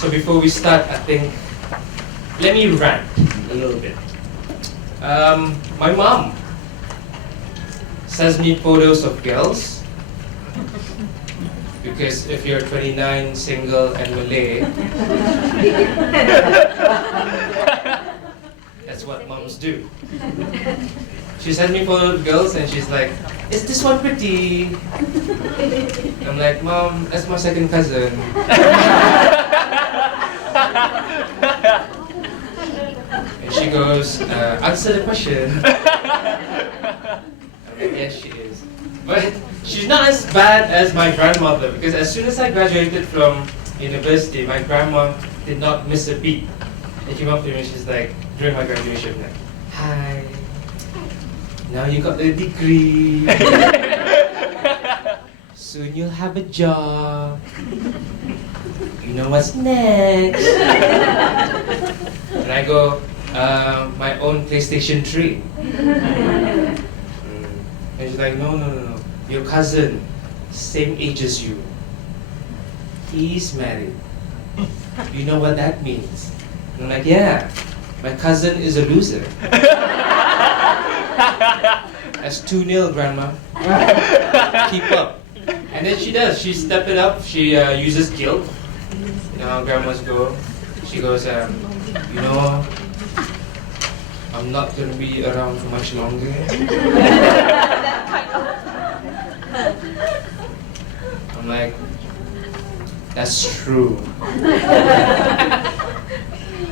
So before we start, I think, let me rant a little bit. My mom sends me photos of girls, because if you're 29, single, and Malay, that's what moms do. She sends me photos of girls and she's like, is this one pretty? I'm like, Mom, that's my second cousin. And she goes, answer the question. I'm like, yes, she is. But she's not as bad as my grandmother, because as soon as I graduated from university, my grandma did not miss a beat. She came up to me and she's like, during my graduation, like, hi, now you got a degree. Soon you'll have a job. You know what's next? And I go, my own PlayStation 3. And she's like, no. Your cousin, same age as you. He's married. You know what that means? And I'm like, yeah, my cousin is a loser. That's 2-0, Grandma. Keep up. And then she does. She step it up. She uses guilt. You know how grandmas go. She goes, you know, I'm not going to be around for much longer. I'm like, that's true.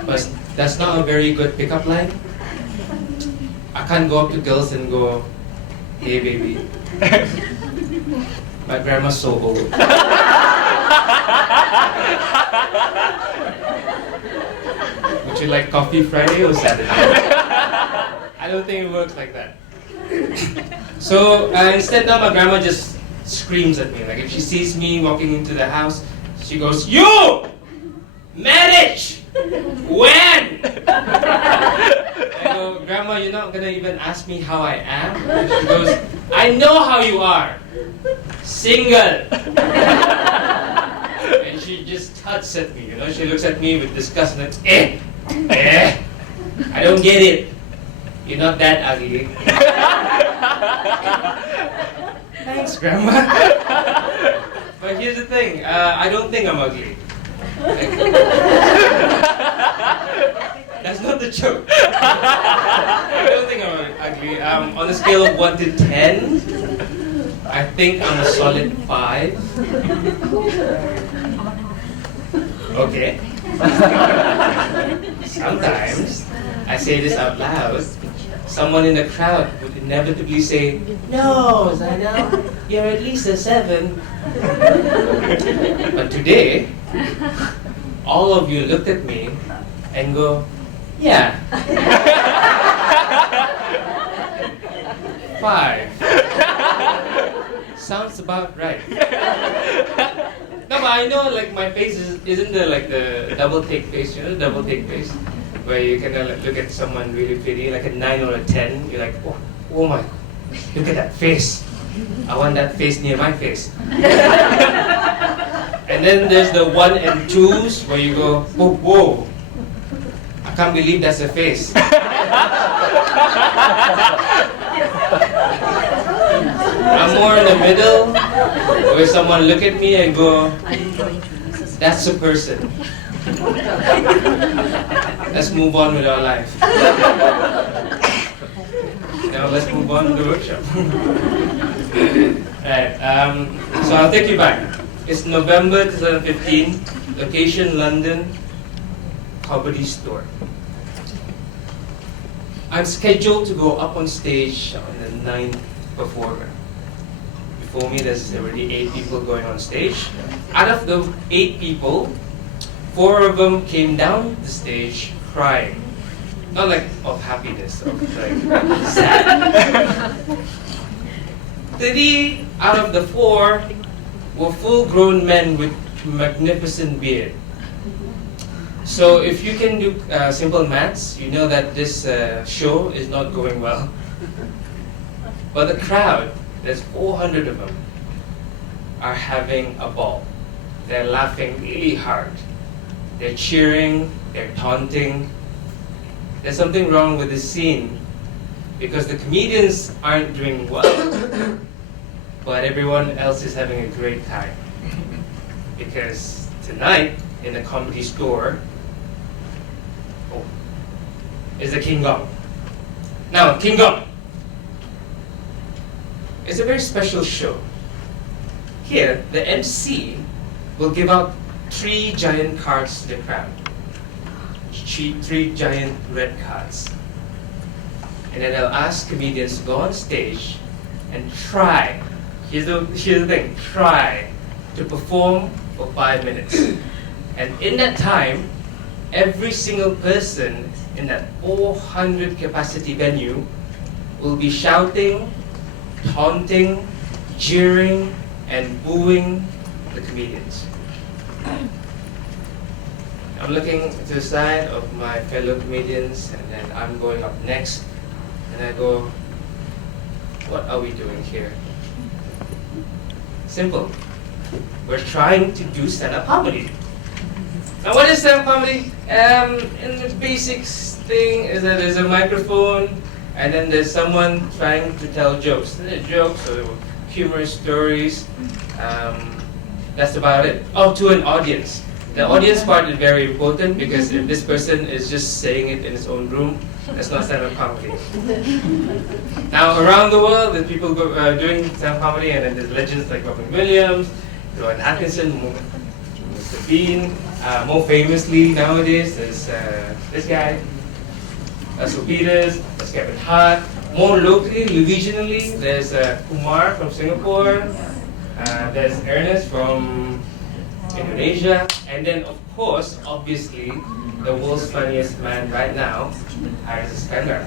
But that's not a very good pickup line. I can't go up to girls and go, hey baby. My grandma's so old. Would you like coffee Friday or Saturday? I don't think it works like that. So instead now my grandma just screams at me. Like if she sees me walking into the house, she goes, you! Marriage! When? I go, Grandma, you're not gonna even ask me how I am? She goes, I know how you are. Single. And she just tuts at me, you know, she looks at me with disgust and like, I don't get it. You're not that ugly. Thanks, Grandma. But here's the thing, I don't think I'm ugly. That's not the joke. I don't think I'm ugly. On a scale of 1 to 10, I think I'm a solid 5. Okay. Sometimes I say this out loud. Someone in the crowd would inevitably say, no, Zainal, you're at least a 7. But today, all of you looked at me and go, yeah. 5. Sounds about right. No, but I know like my face isn't the double take face, you know, the double take face? Where you can look at someone really pretty, like a 9 or a 10, you're like, oh my, look at that face. I want that face near my face. And then there's the 1 and 2s where you go, whoa, I can't believe that's a face. I'm more in the middle, where someone look at me and go, that's a person. Let's move on with our life. Now let's move on to the workshop. Right, so I'll take you back. It's November 2015, location London, Comedy Store. I'm scheduled to go up on stage on the 9th performer. Before me there's already 8 people going on stage. Out of the 8 people, 4 of them came down the stage crying. Not like of happiness, of like sad. 3 out of the 4 were full-grown men with magnificent beard. So if you can do simple maths, you know that this show is not going well. But the crowd, there's 400 of them, are having a ball. They're laughing really hard. they're cheering, they're taunting. There's something wrong with this scene because the comedians aren't doing well, but everyone else is having a great time. Because tonight, in the comedy store, is the King Gong. Now, King Gong is a very special show. Here, the MC will give out 3 giant cards to the crowd. 3 giant red cards. And then they'll ask comedians to go on stage and try, here's the thing, try to perform for 5 minutes. And in that time, every single person in that 400 capacity venue will be shouting, taunting, jeering, and booing the comedians. I'm looking to the side of my fellow comedians, and then I'm going up next, and I go, what are we doing here? Simple. We're trying to do stand-up comedy. Now what is stand-up comedy? In the basics thing is that there's a microphone, and then there's someone trying to tell jokes. They're jokes or humorous stories. That's about it. Oh, to an audience. The audience part is very important because if this person is just saying it in his own room, that's not stand-up comedy. Now, around the world, there's people doing stand-up comedy, and then there's legends like Robin Williams, Rowan Atkinson, Mr. Bean. More famously nowadays, there's this guy, Russell Peters, there's Kevin Hart. More locally, regionally, there's Kumar from Singapore, there's Ernest from Indonesia, and then of course, obviously, the world's funniest man right now, Haris Iskandar.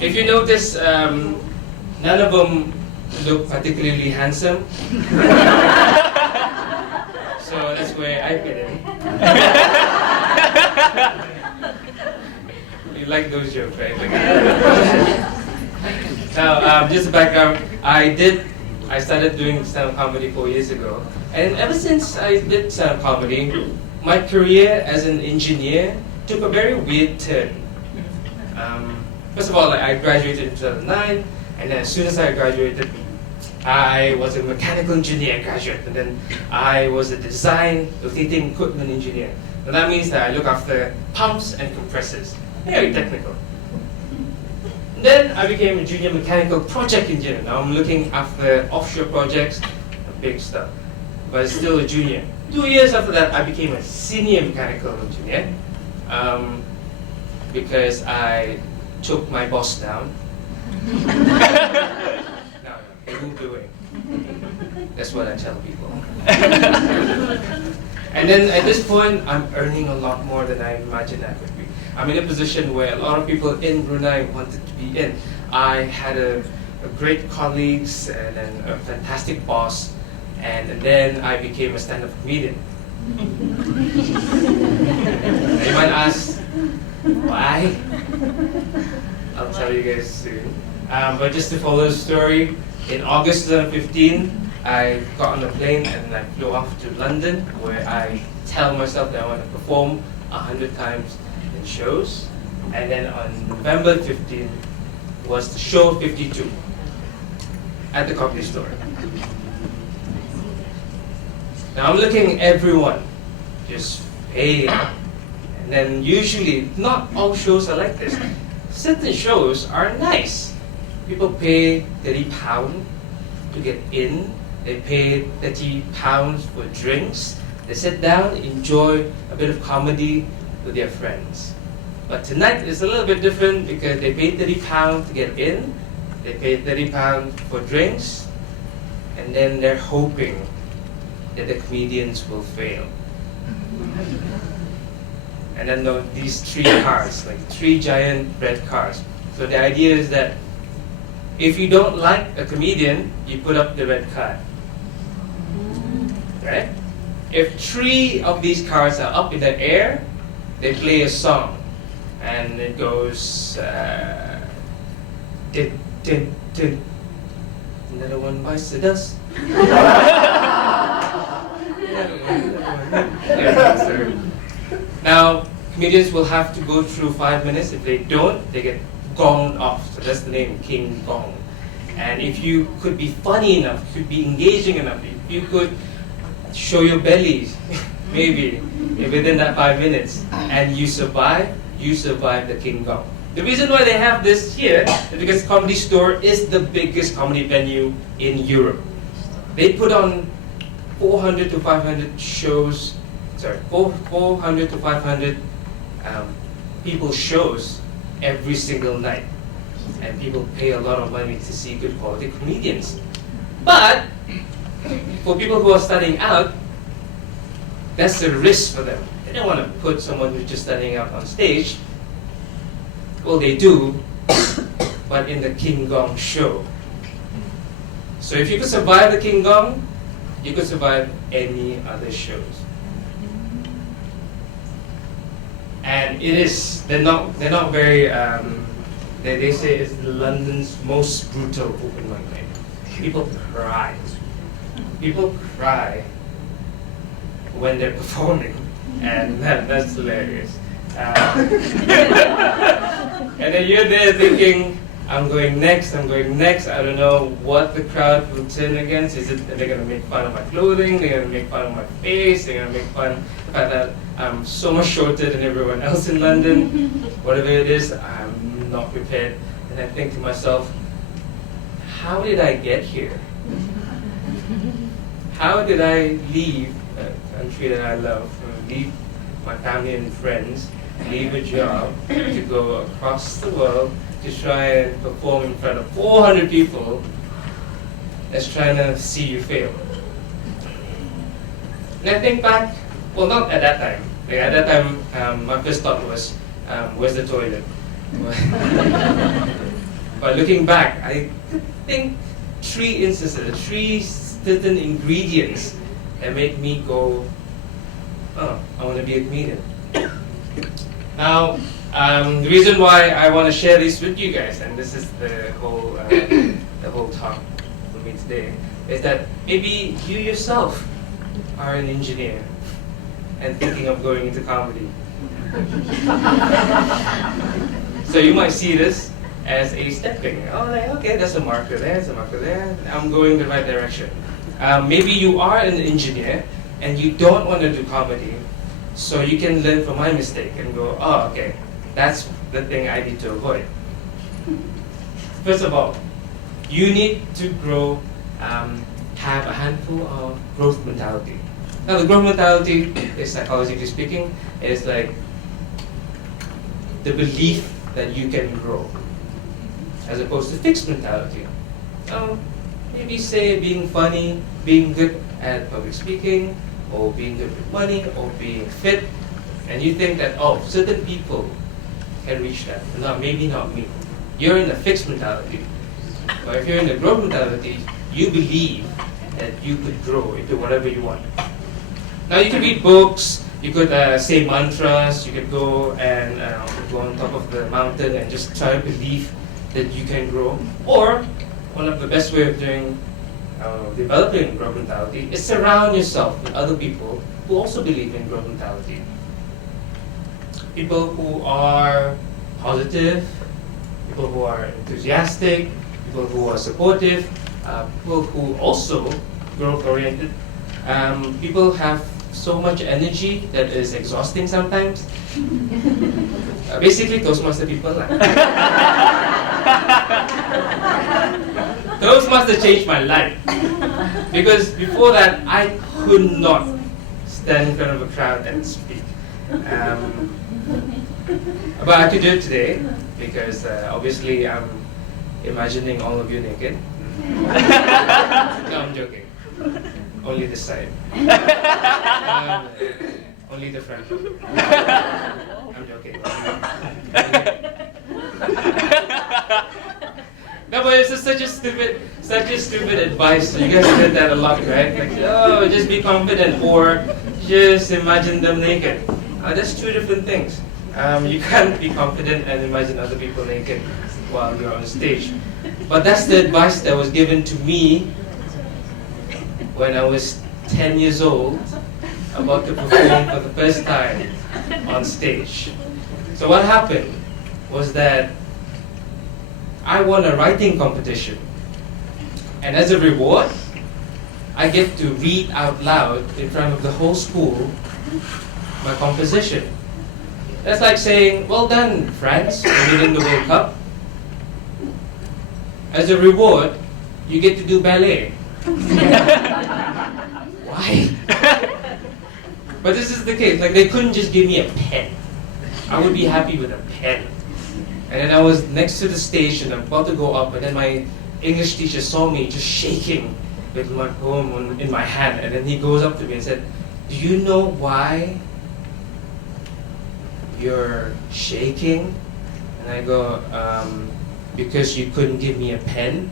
If you notice, none of them look particularly handsome. So that's where I fit in. You like those jokes, right? Now, just a background, I started doing stand-up comedy 4 years ago. And ever since I did stand-up comedy, my career as an engineer took a very weird turn. First of all, I graduated in 2009, and then as soon as I graduated, I was a mechanical engineer graduate, and then I was a design rotating equipment engineer. And that means that I look after pumps and compressors. Very technical. Then I became a junior mechanical project engineer. Now I'm looking after offshore projects, big stuff, but still a junior. 2 years after that, I became a senior mechanical engineer because I took my boss down. No, they moved away. That's what I tell people. And then at this point, I'm earning a lot more than I imagined I could be. I'm in a position where a lot of people in Brunei wanted to be in. I had a great colleagues and then a fantastic boss, and then I became a stand-up comedian. You might ask, why? I'll tell you guys soon. But just to follow the story, in August 2015, I got on a plane and I flew off to London, where I tell myself that I want to perform 100 times in shows. And then on November 15 was the show 52 at the Comedy Store. Now I'm looking at everyone just paying. And then usually, not all shows are like this. Certain shows are nice. People pay £30 to get in. They pay £30 for drinks. They sit down, enjoy a bit of comedy with their friends. But tonight is a little bit different because they pay £30 to get in. They pay £30 for drinks. And then they're hoping that the comedians will fail. And then these 3 cards, like 3 giant red cards. So the idea is that if you don't like a comedian, you put up the red card. Right? If 3 of these cards are up in the air, they play a song. And it goes, din, din, din. Another one bites the dust. comedians will have to go through 5 minutes. If they don't, they get gonged off. So that's the name, King Gong. And if you could be funny enough, could be engaging enough, if you could show your belly, maybe within that 5 minutes, and you survive the King Gong. The reason why they have this here is because Comedy Store is the biggest comedy venue in Europe. They put on 400 to 500 shows, 400 to 500 people shows every single night. And people pay a lot of money to see good quality comedians. But for people who are starting out, that's a risk for them. They don't want to put someone who's just starting out on stage. Well, they do, but in the King Gong show. So if you could survive the King Gong, you could survive any other shows. And they're not very, they say it's London's most brutal open mic night. People cry. People cry when they're performing, and that's hilarious. And then you're there thinking, I'm going next, I don't know what the crowd will turn against. They're going to make fun of my clothing, they're going to make fun of my face, they're going to make fun of the fact that I'm so much shorter than everyone else in London. Whatever it is, I'm not prepared. And I think to myself, how did I get here? How did I leave a country that I love, leave my family and friends, leave a job to go across the world to try and perform in front of 400 people that's trying to see you fail? And I think back, well, not at that time. Like at that time, my first thought was, where's the toilet? But looking back, I think 3 instances, 3 certain ingredients that made me go, oh, I want to be a comedian. Now, the reason why I want to share this with you guys, and this is the whole talk for me today, is that maybe you yourself are an engineer and thinking of going into comedy. So you might see this as a stepping. Oh, like, okay, there's a marker there, there's a marker there. I'm going the right direction. Maybe you are an engineer and you don't want to do comedy, so you can learn from my mistake and go, oh, okay, that's the thing I need to avoid. First of all, you need to grow, have a handful of growth mentality. Now, the growth mentality is, psychologically speaking, is like the belief that you can grow, as opposed to fixed mentality. Maybe say being funny, being good at public speaking, or being good with money, or being fit, and you think that, oh, certain people can reach that. No, maybe not me. You're in a fixed mentality. But if you're in the growth mentality, you believe that you could grow into whatever you want. Now you could read books, you could say mantras, you could go and go on top of the mountain and just try to believe that you can grow. Or, one of the best way of doing developing growth mentality is surround yourself with other people who also believe in growth mentality. People who are positive, people who are enthusiastic, people who are supportive, people who also growth oriented. People have so much energy that is exhausting sometimes. Basically, Toastmaster people. Toastmaster changed my life. Because before that, I could not stand in front of a crowd and speak. But I could do it today, because obviously I'm imagining all of you naked. No, I'm joking. Only this side. Only the front. I'm joking. No, but it's just such a stupid advice. So you guys heard that a lot, right? Like, oh, just be confident, or just imagine them naked. That's 2 different things. You can't be confident and imagine other people naked while you're on stage. But that's the advice that was given to me when I was 10 years old, about to perform for the first time on stage. So what happened was that I won a writing competition. And as a reward, I get to read out loud in front of the whole school my composition. That's like saying, well done, France, for winning the World Cup. As a reward, you get to do ballet. Why? But this is the case. Like, they couldn't just give me a pen. I would be happy with a pen. And then I was next to the stage and I'm about to go up, and then my English teacher saw me just shaking with my poem in my hand, and then he goes up to me and said, do you know why you're shaking? And I go, because you couldn't give me a pen?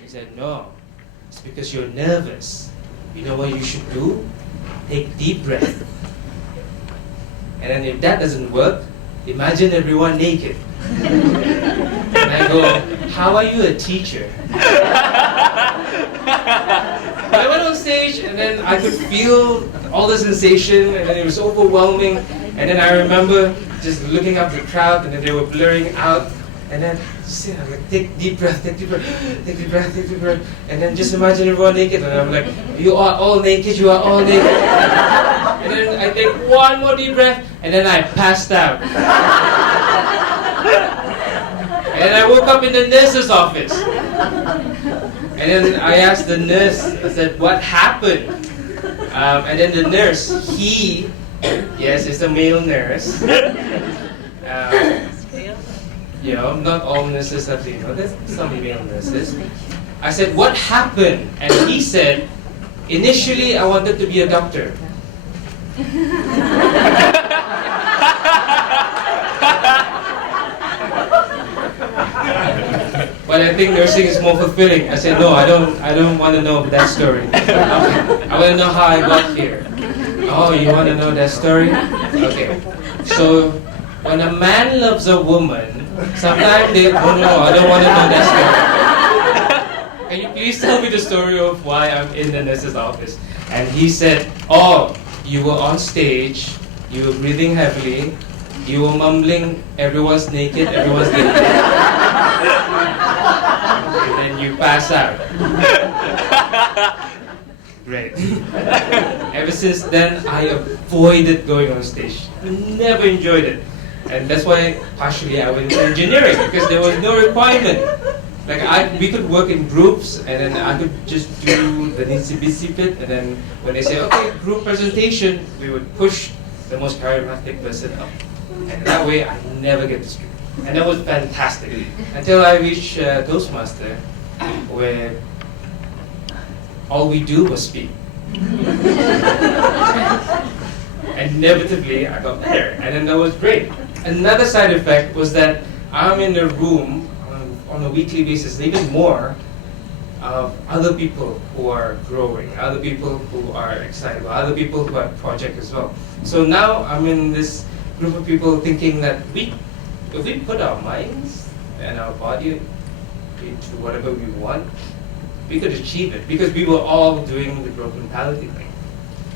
He said, no, it's because you're nervous. You know what you should do? Take deep breath. And then if that doesn't work, imagine everyone naked. And I go, how are you a teacher? I went on stage and then I could feel all the sensation, and then it was overwhelming. And then I remember just looking up the crowd, and then they were blurring out. And then I'm like, take deep breath, take deep breath, take deep breath, take deep breath. And then just imagine everyone naked. And I'm like, you are all naked, you are all naked. And then I take one more deep breath, and then I passed out. And then I woke up in the nurse's office. And then I asked the nurse, I said, what happened? And then the nurse, yes, it's a male nurse. You know, not all nurses have, there's some male nurses. I said, what happened? And he said, initially I wanted to be a doctor. But I think nursing is more fulfilling. I said, no, I don't want to know that story. I want to know how I got here. Oh, you want to know that story? Okay. So, when a man loves a woman, sometimes they, oh no, I don't want to know that story. Can you please tell me the story of why I'm in the nurse's office? And he said, oh, you were on stage, you were breathing heavily, you were mumbling, everyone's naked, everyone's naked. And then you pass out. Great. Ever since then, I avoided going on stage. Never enjoyed it. And that's why partially I went into engineering, because there was no requirement. Like we could work in groups, and then I could just do the nitty-bitty bit, and then when they say, okay, group presentation, we would push the most charismatic person up. And that way I never get to speak. And that was fantastic. Until I reached Toastmaster, where all we do was speak. And inevitably I got better, and then that was great. Another side effect was that I'm in a room on a weekly basis, even more, of other people who are growing, other people who are excited, other people who have projects as well. So now I'm in this group of people thinking that if we put our minds and our body into whatever we want, we could achieve it, because we were all doing the growth mentality thing.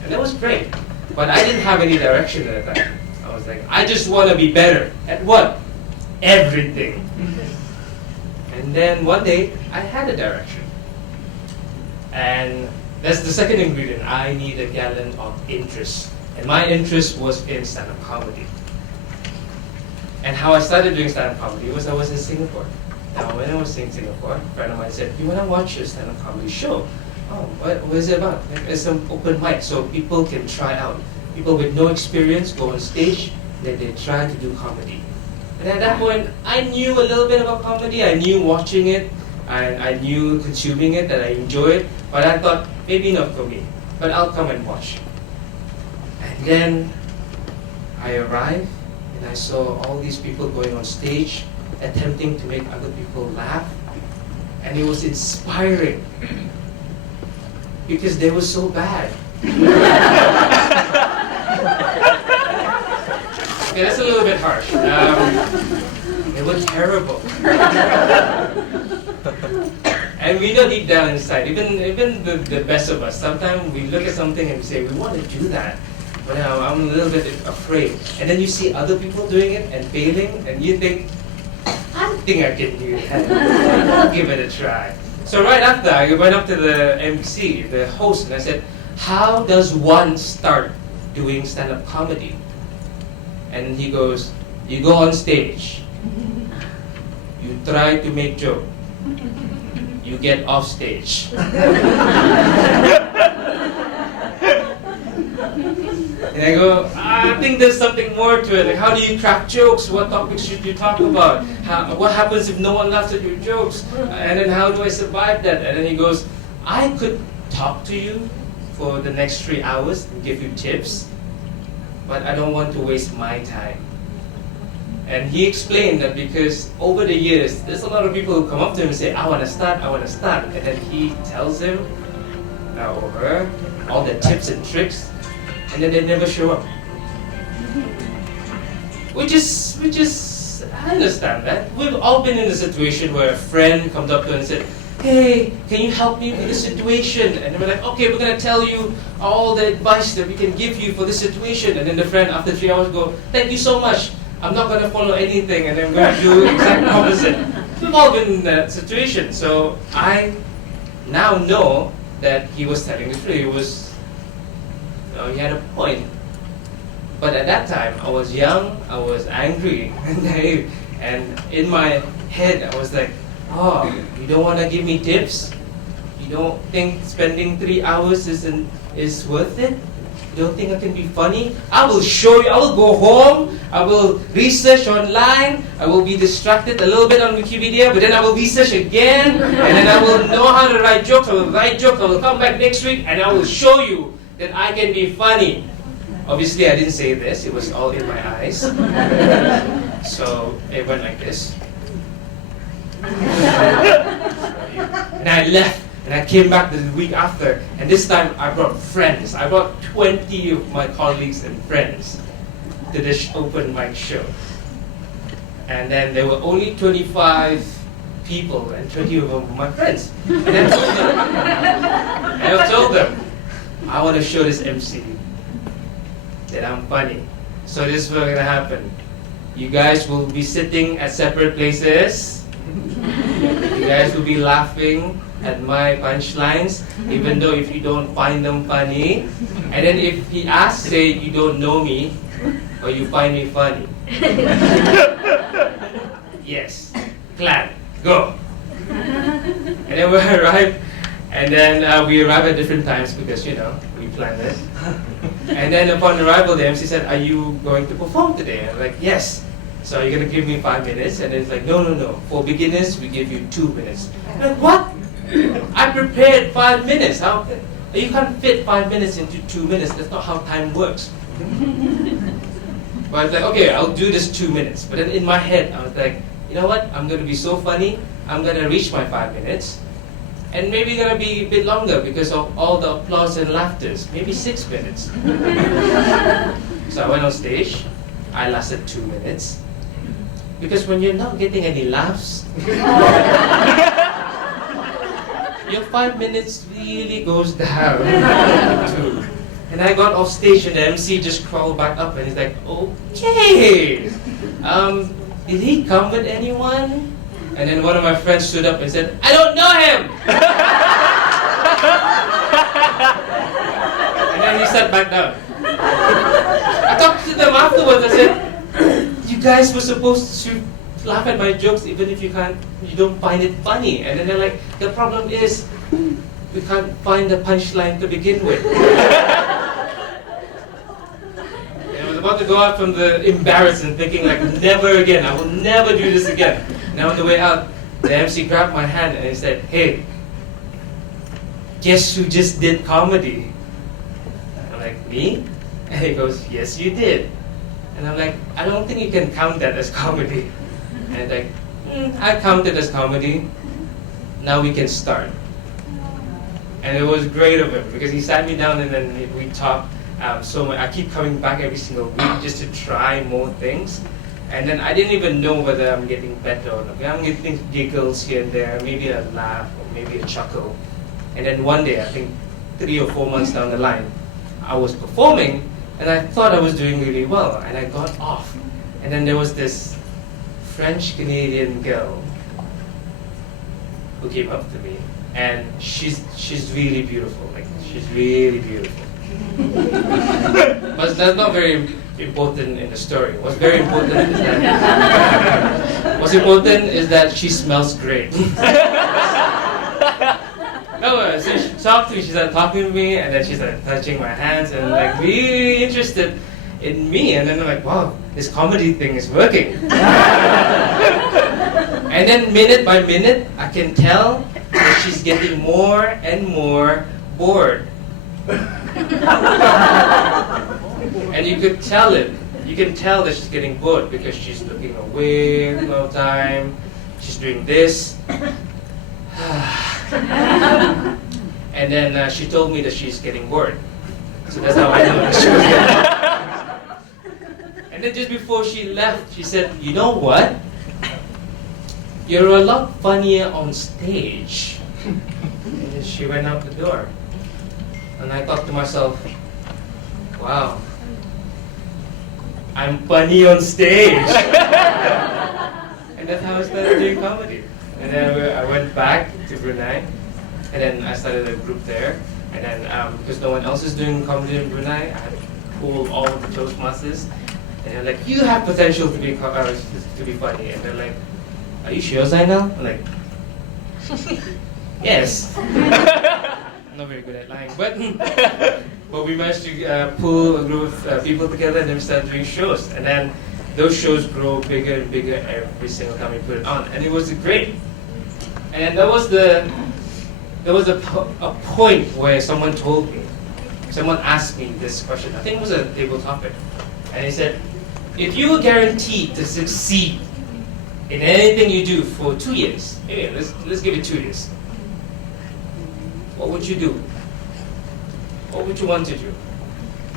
And that was great. But I didn't have any direction at the time. I was like, I just want to be better. At what? Everything. And then one day, I had a direction. And that's the second ingredient. I need a gallon of interest. And my interest was in stand-up comedy. And how I started doing stand-up comedy was I was in Singapore. Now, when I was in Singapore, a friend of mine said, you want to watch a stand-up comedy show? Oh, what is it about? Like, it's some open mic, so people can try out. People with no experience go on stage, then they try to do comedy. And at that point, I knew a little bit about comedy. I knew watching it, and I knew consuming it, that I enjoy it. But I thought, maybe not for me, but I'll come and watch. And then I arrived, and I saw all these people going on stage, attempting to make other people laugh. And it was inspiring, because they were so bad. Okay, that's a little bit harsh. They were terrible. And we know deep down inside, even the best of us, sometimes we look at something and we say, we want to do that, but I'm a little bit afraid. And then you see other people doing it and failing, and you think, I think I can do that. I'll give it a try. So right after, I went up to the MC, the host, and I said, how does one start doing stand-up comedy? And he goes, you go on stage, you try to make joke, you get off stage. And I go, I think there's something more to it. Like, how do you crack jokes? What topics should you talk about? What happens if no one laughs at your jokes? And then how do I survive that? And then he goes, I could talk to you for the next 3 hours and give you tips, but I don't want to waste my time. And he explained that because over the years, there's a lot of people who come up to him and say, I want to start. And then he tells him or her all the tips and tricks, and then they never show up. Which is, I understand that. We've all been in a situation where a friend comes up to us and said, hey, can you help me with this situation? And we're like, okay, we're going to tell you all the advice that we can give you for this situation. And then the friend, after 3 hours, go, thank you so much. I'm not going to follow anything, and I'm going to do the exact opposite. We've all been in that situation. So I now know that he was telling the truth. He had a point. But at that time, I was young, I was angry, and naive. And in my head, I was like, oh, you don't want to give me tips? You don't think spending 3 hours is worth it? You don't think I can be funny? I will show you. I will go home. I will research online. I will be distracted a little bit on Wikipedia, but then I will research again, and then I will know how to write jokes. I will write jokes. I will come back next week, and I will show you that I can be funny. Obviously, I didn't say this. It was all in my eyes. So it went like this. And I left. And I came back the week after, and this time I brought friends. I brought 20 of my colleagues and friends to this open mic show. And then there were only 25 people, and 20 of them were my friends. And I told them, I want to show this MC that I'm funny. So this is what's going to happen. You guys will be sitting at separate places. You guys will be laughing at my punchlines, even though if you don't find them funny. And then if he asks, say you don't know me, or you find me funny. Yes. Plan. Go. And then we arrive, and then we arrive at different times because, we planned it. And then upon arrival, the MC said, are you going to perform today? I'm like, yes. So you're going to give me 5 minutes? And then it's like, no. For beginners, we give you 2 minutes. I'm like, what? I prepared 5 minutes. You can't fit 5 minutes into 2 minutes. That's not how time works. But I was like, okay, I'll do this 2 minutes. But then in my head, I was like, you know what? I'm going to be so funny. I'm going to reach my 5 minutes. And maybe going to be a bit longer because of all the applause and laughters. Maybe 6 minutes. So I went on stage. I lasted 2 minutes. Because when you're not getting any laughs, your 5 minutes really goes down too. And I got off stage and the MC just crawled back up and he's like, okay, did he come with anyone? And then one of my friends stood up and said, I don't know him! And then he sat back down. I talked to them afterwards. I said, you guys were supposed to laugh at my jokes even if you don't find it funny. And then they're like, the problem is we can't find the punchline to begin with. And I was about to go out from the embarrassment thinking like, never again, I will never do this again. Now on the way out, the MC grabbed my hand and he said, hey, guess who just did comedy? And I'm like, me? And he goes, yes you did. And I'm like, I don't think you can count that as comedy. And he's like, I count it as comedy. Now we can start. And it was great of him because he sat me down and then we talked so much. I keep coming back every single week just to try more things. And then I didn't even know whether I'm getting better or not. I'm getting giggles here and there, maybe a laugh or maybe a chuckle. And then one day, I think 3 or 4 months down the line, I was performing And I thought I was doing really well, and I got off. And then there was this French-Canadian girl who came up to me, and she's really beautiful. Like, she's really beautiful. But that's not very important in the story. What's very important is that she smells great. No, so she talked to me, she started talking to me, and then she started touching my hands and like really interested in me. And then I'm like, wow, this comedy thing is working. And then minute by minute, I can tell that she's getting more and more bored. And you could tell it. You can tell that she's getting bored because she's looking away all the time. She's doing this. And then she told me that she's getting bored. So that's how I know that she was getting bored. And then just before she left, she said, you know what? You're a lot funnier on stage. And then she went out the door. And I thought to myself, wow, I'm funny on stage. And that's how I started doing comedy. And then I went back to Brunei, and then I started a group there. And then because no one else is doing comedy in Brunei, I pulled all the Toastmasters. And they're like, you have potential to be funny. And they're like, are you sure, Zainal? I'm like, yes. I'm not very good at lying, but we managed to pull a group of people together, and then we started doing shows. And then those shows grow bigger and bigger every single time we put it on, and it was great. And there was a point where someone asked me this question. I think it was a table topic, and he said, if you were guaranteed to succeed in anything you do for 2 years, let's give it 2 years, what would you do? What would you want to do?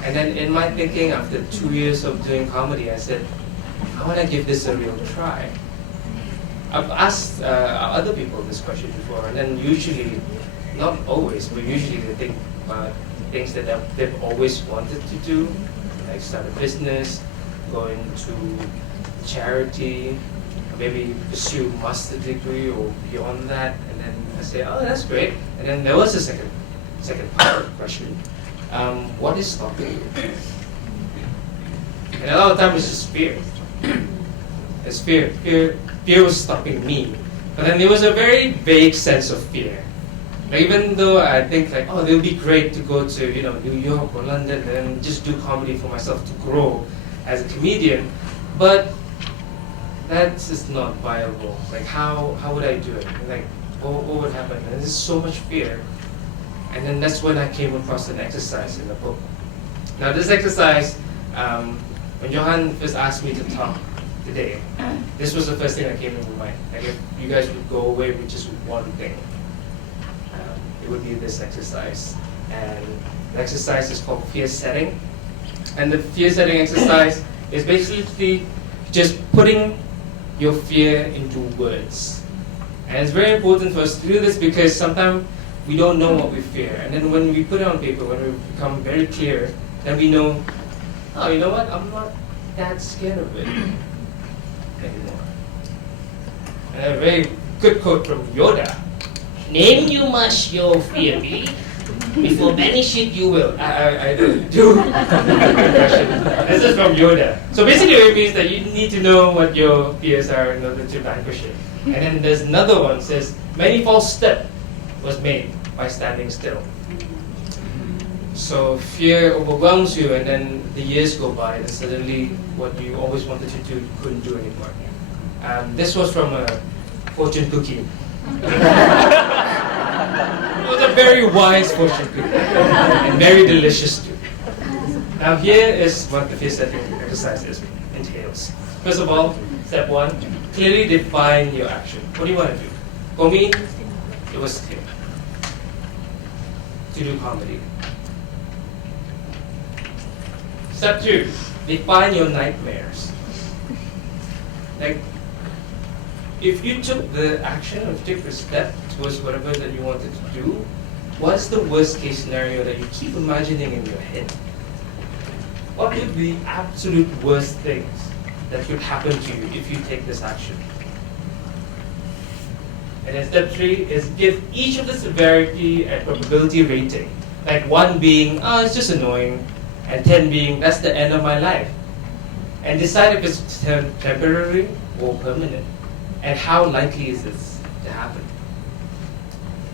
And then in my thinking, after 2 years of doing comedy, I said, I want to give this a real try. I've asked other people this question before, and then usually, not always, but usually they think about things that they've always wanted to do, like start a business, go into charity, maybe pursue master degree or beyond that. And then I say, oh, that's great. And then there was a second part of the question. What is stopping you? And a lot of times it's just fear. It's fear. Fear was stopping me. But then there was a very vague sense of fear. Like, even though I think like, oh, it would be great to go to New York or London and just do comedy for myself to grow as a comedian, but that's just not viable. Like, how would I do it? Like, what would happen? And there's so much fear. And then that's when I came across an exercise in the book. Now, this exercise, when Johan first asked me to talk today, this was the first thing that came into my mind. Like, if you guys would go away with just one thing, it would be this exercise. And the exercise is called fear setting. And the fear setting exercise is basically just putting your fear into words. And it's very important for us to do this because sometimes we don't know what we fear. And then when we put it on paper, when we become very clear, then we know, oh, you know what? I'm not that scared of it anymore. And a very good quote from Yoda. Name you must your fear, be. Before banish it, you will. I don't do impression. This is from Yoda. So basically it means that you need to know what your fears are in order to vanquish it. And then there's another one that says, many false step was made by standing still. So fear overwhelms you, and then the years go by, and suddenly what you always wanted to do, you couldn't do anymore. This was from a fortune cookie. It was a very wise fortune cookie, and very delicious too. Now here is what the fear setting exercise entails. First of all, step one, clearly define your action. What do you want to do? For me, it was clear. To do comedy. Step two, define your nightmares. Like, if you took the action, or took the step towards whatever that you wanted to do, what's the worst case scenario that you keep imagining in your head? what would be absolute worst things that could happen to you if you take this action? And then step 3 is give each of the severity and probability rating. Like 1 being, oh, it's just annoying, and 10 being, that's the end of my life. And decide if it's temporary or permanent, and how likely is this to happen.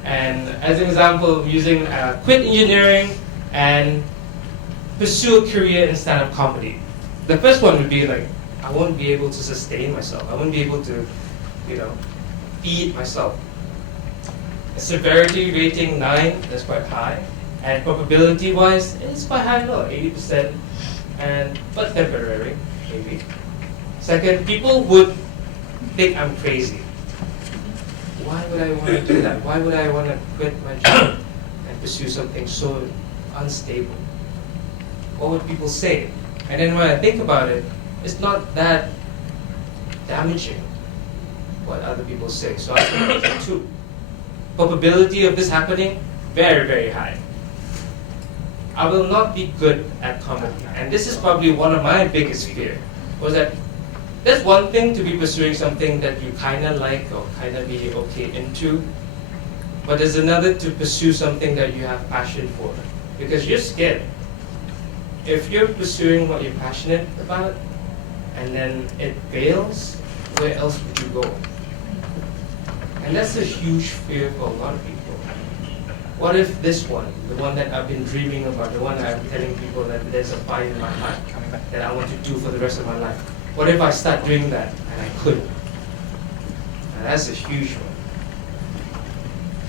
And as an example, using quit engineering and pursue a career in stand-up comedy. The first one would be like, I won't be able to sustain myself. I won't be able to, feed myself. A severity rating 9, that's quite high. And probability-wise, it's quite high, 80%, but temporary, maybe. Second, people would think I'm crazy. Why would I want to do that? Why would I want to quit my job and pursue something so unstable? What would people say? And then when I think about it, it's not that damaging what other people say. So I think it's 2. Probability of this happening, very, very high. I will not be good at comedy. And this is probably one of my biggest fears, was that there's one thing to be pursuing something that you kind of like or kind of be okay into, but there's another to pursue something that you have passion for, because you're scared. If you're pursuing what you're passionate about and then it fails, where else would you go? And that's a huge fear for a lot of people. What if this one, the one that I've been dreaming about, the one that I'm telling people that there's a fire in my heart that I want to do for the rest of my life, what if I start doing that and I couldn't? And that's a huge one.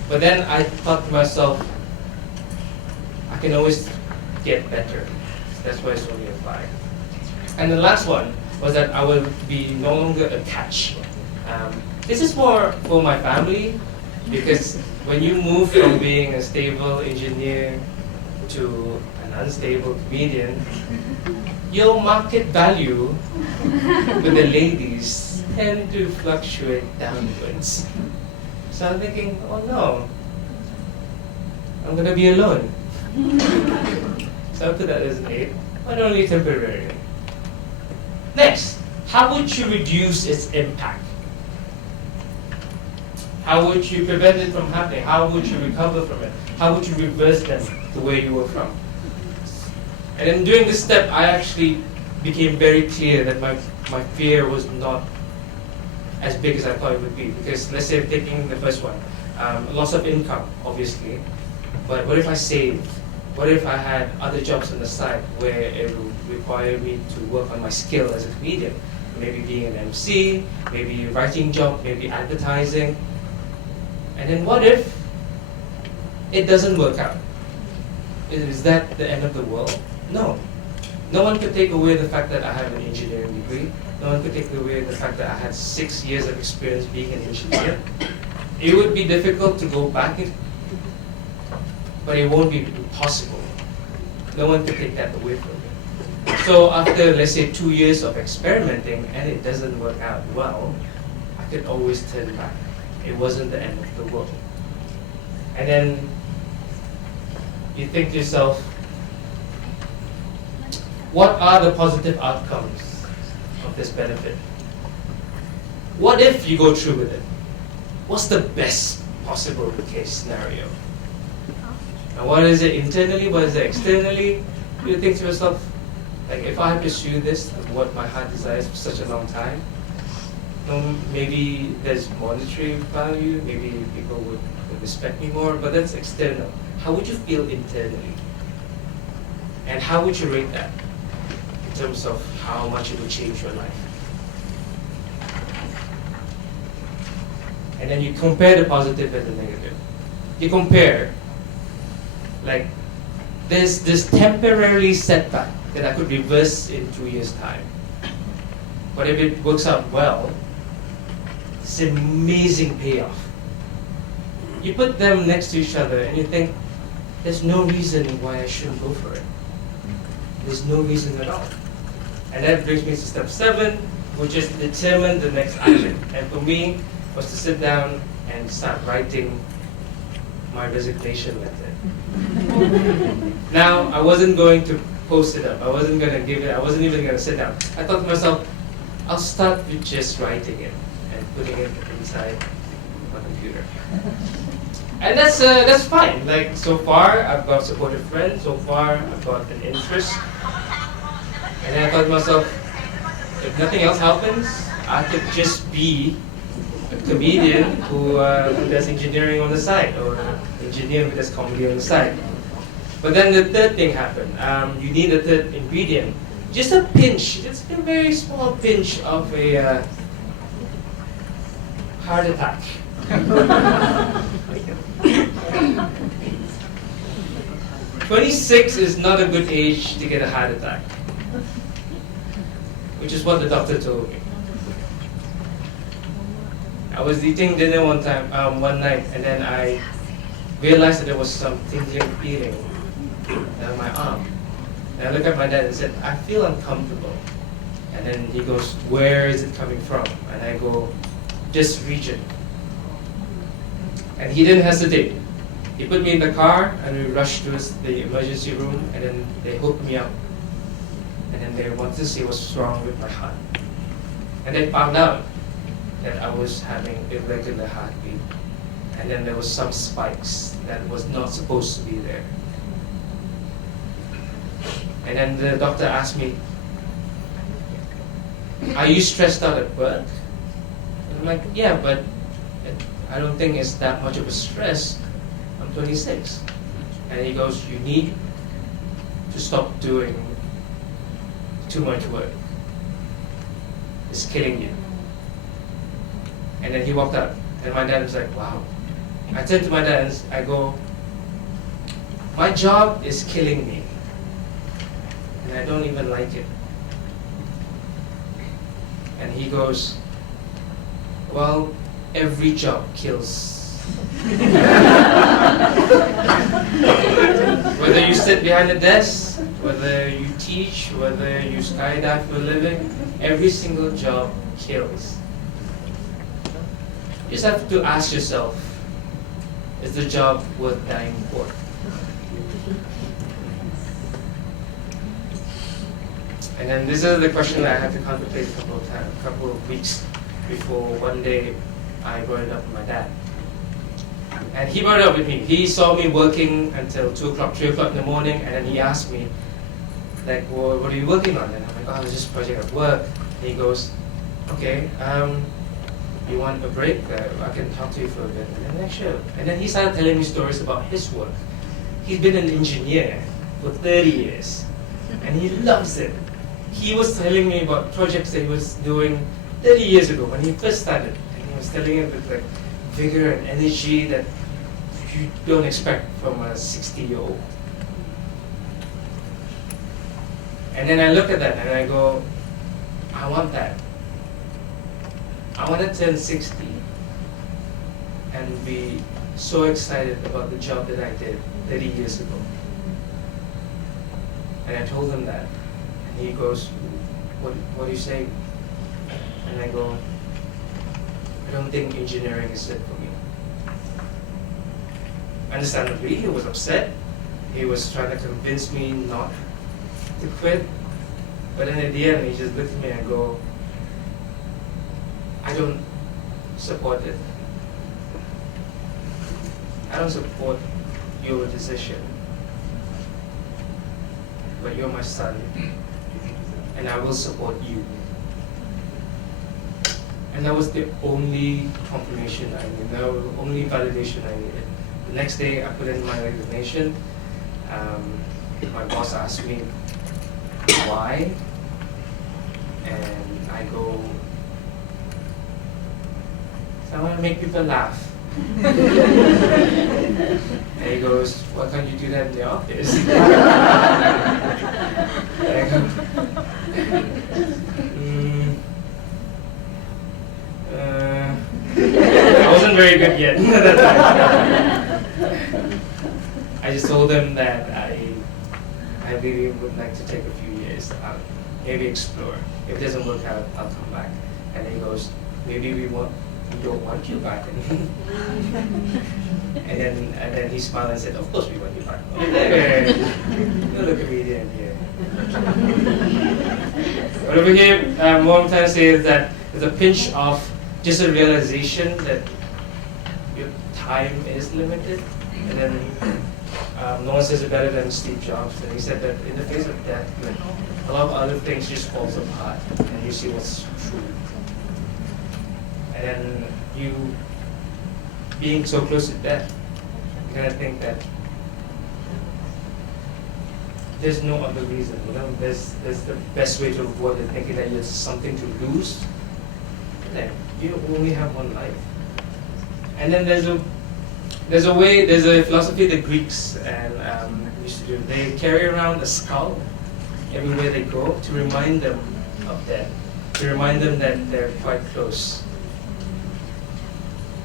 But then I thought to myself, I can always get better. That's why it's only a 5. And the last one was that I will be no longer a catch. This is more for my family, because when you move from being a stable engineer to an unstable comedian, your market value with the ladies tend to fluctuate downwards. So I'm thinking, oh no, I'm going to be alone. So I put that as an 8, but only temporary. Next, how would you reduce its impact? How would you prevent it from happening? How would you recover from it? How would you reverse them to where you were from? And then during this step, I actually became very clear that my fear was not as big as I thought it would be. Because let's say taking the first one, loss of income, obviously. But what if I saved? What if I had other jobs on the side where it would require me to work on my skill as a comedian? Maybe being an MC, maybe a writing job, maybe advertising. And then what if it doesn't work out? Is that the end of the world? No. No one could take away the fact that I have an engineering degree. No one could take away the fact that I had 6 years of experience being an engineer. It would be difficult to go back, but it won't be impossible. No one could take that away from me. So after, let's say, 2 years of experimenting and it doesn't work out well, I could always turn back. It wasn't the end of the world. And then you think to yourself, what are the positive outcomes of this benefit? What if you go through with it? What's the best possible case scenario? And what is it internally? What is it externally? You think to yourself, like, if I pursue this, what my heart desires for such a long time, maybe there's monetary value, maybe people would respect me more, but that's external. How would you feel internally? And how would you rate that in terms of how much it would change your life? And then you compare the positive and the negative. You compare, like, there's this temporary setback that I could reverse in 2 years' time. But if it works out well, it's an amazing payoff. You put them next to each other and you think, there's no reason why I shouldn't go for it. There's no reason at all. And that brings me to step 7, which is determine the next action. And for me, was to sit down and start writing my resignation letter. Now, I wasn't going to post it up. I wasn't gonna give it. I wasn't even gonna sit down. I thought to myself, I'll start with just writing it and putting it inside my computer. And that's fine. Like so far, I've got supportive friends. So far, I've got an interest. And then I thought to myself, if nothing else happens, I could just be a comedian who does engineering on the side, or an engineer who does comedy on the side. But then the third thing happened. You need a third ingredient. Just a pinch, just a very small pinch of a heart attack. 26 is not a good age to get a heart attack, which is what the doctor told me. I was eating dinner one night, and then I realized that there was some tingling feeling down my arm. And I looked at my dad and said, I feel uncomfortable. And then he goes, where is it coming from? And I go, this region. And he didn't hesitate. He put me in the car and we rushed to the emergency room, and then they hooked me up. And then they wanted to see what's wrong with my heart. And they found out that I was having irregular heartbeat. And then there was some spikes that was not supposed to be there. And then the doctor asked me, are you stressed out at work? And I'm like, yeah, but I don't think it's that much of a stress. I'm 26. And he goes, you need to stop doing too much work. It's killing you. And then he walked out. And my dad was like, wow. I turned to my dad and I go, my job is killing me. And I don't even like it. And he goes, well, every job kills. Whether you sit behind a desk, whether you teach, whether you skydive for a living, every single job kills. You just have to ask yourself, is the job worth dying for? And then this is the question that I had to contemplate a couple of weeks before one day I brought it up with my dad. And he brought it up with me. He saw me working until 2 o'clock, 3 o'clock in the morning, and then he asked me, like, well, what are you working on? And I'm like, oh, it's just a project at work. And he goes, okay, you want a break? I can talk to you for a bit. And I'm like, sure. And then he started telling me stories about his work. He's been an engineer for 30 years, and he loves it. He was telling me about projects that he was doing 30 years ago when he first started. And he was telling it with like vigor and energy that you don't expect from a 60-year-old. And then I look at that and I go, I want that. I want to turn 60 and be so excited about the job that I did 30 years ago. And I told him that. And he goes, what do you say? And I go, I don't think engineering is it for me. Understandably, he was upset. He was trying to convince me not to quit. But then at the end, he just looked at me and go, I don't support it. I don't support your decision. But you're my son, and I will support you. And that was the only confirmation I needed, that was the only validation I needed. The next day, I put in my resignation. My boss asked me why, and I go, so I want to make people laugh. And he goes, why can't you do that in the office? And I go, I wasn't very good yet. I just told him that I really would like to take a few years out, maybe explore. If it doesn't work out, I'll come back. And he goes, maybe we won't we don't want you back. And then he smiled and said, of course we want you back. Hey, you're the comedian here. But over here, what I'm trying to say is that there's a pinch of just a realization that your time is limited. And then no one says it better than Steve Jobs. And he said that in the face of death, like, a lot of other things just falls apart, and you see what's true. And then you, being so close to death, you're gonna think that there's no other reason. You know, there's the best way to avoid it, thinking that there's something to lose. And then you only have one life. And then there's a philosophy the Greeks used to do. They carry around a skull everywhere they go to remind them of death, to remind them that they're quite close.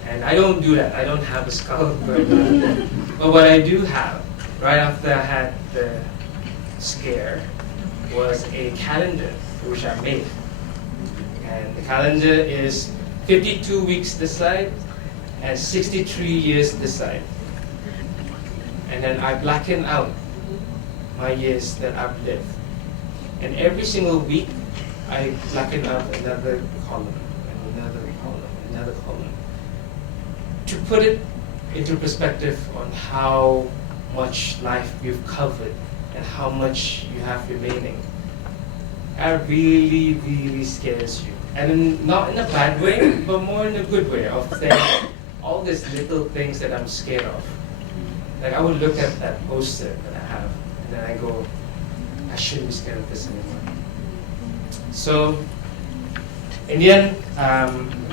And I don't do that. I don't have a skull, but what I do have, right after I had the scare, was a calendar which I made. And the calendar is 52 weeks this side and 63 years this side. And then I blacken out my years that I've lived. And every single week, I blacken out another column, and another column, another column, to put it into perspective on how much life you've covered and how much you have remaining. That really, really scares you. And not in a bad way, but more in a good way, of saying all these little things that I'm scared of. Like, I would look at that poster that I have, and then I go, I shouldn't be scared of this anymore. So, in the end,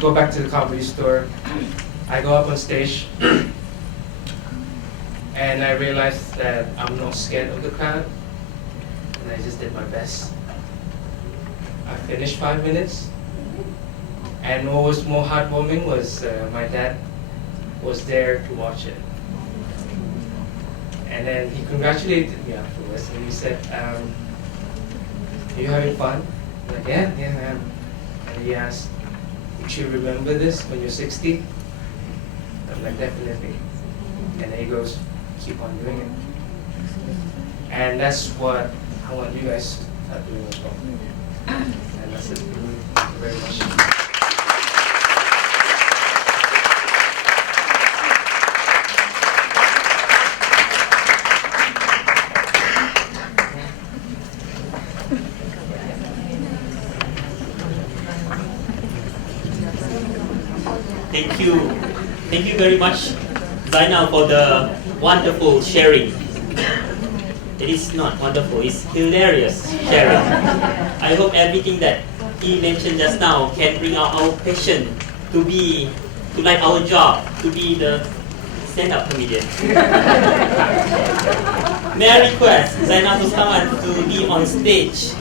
go back to the comedy store. I go up on stage, and I realized that I'm not scared of the crowd, and I just did my best. I finished 5 minutes, and what was more heartwarming was my dad was there to watch it. And then he congratulated me afterwards, and he said, are you having fun? I'm like, yeah, I am. And he asked, would you remember this when you're 60? I'm like, definitely. And then he goes, keep on doing it. And that's what I want you guys to start doing as well. And that's it. Thank you very much. Thank you very much, Zainal, for the wonderful sharing. It is not wonderful, it's hilarious sharing. I hope everything that he mentioned just now can bring out our passion to like our job, to be the stand-up comedian. May I request Zainal Bostaman to be on stage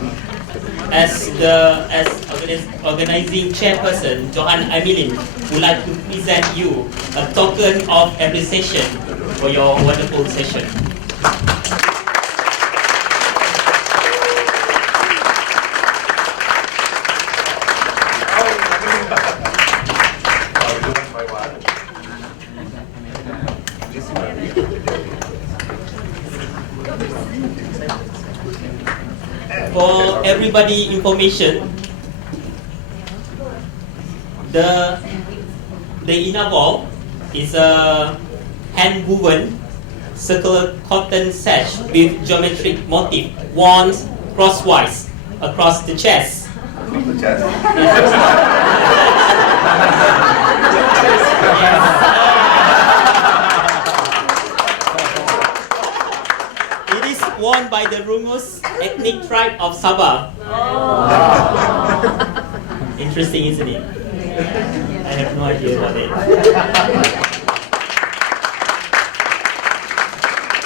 as organizing chairperson, Johan Emilin, would like to present you a token of appreciation for your wonderful session. For everybody information, the inner ball is a hand-woven circular cotton sash with geometric motif worn crosswise across the chest. Across the chest? It is worn by the Rungus ethnic tribe of Sabah. Interesting, isn't it? I have no idea about it.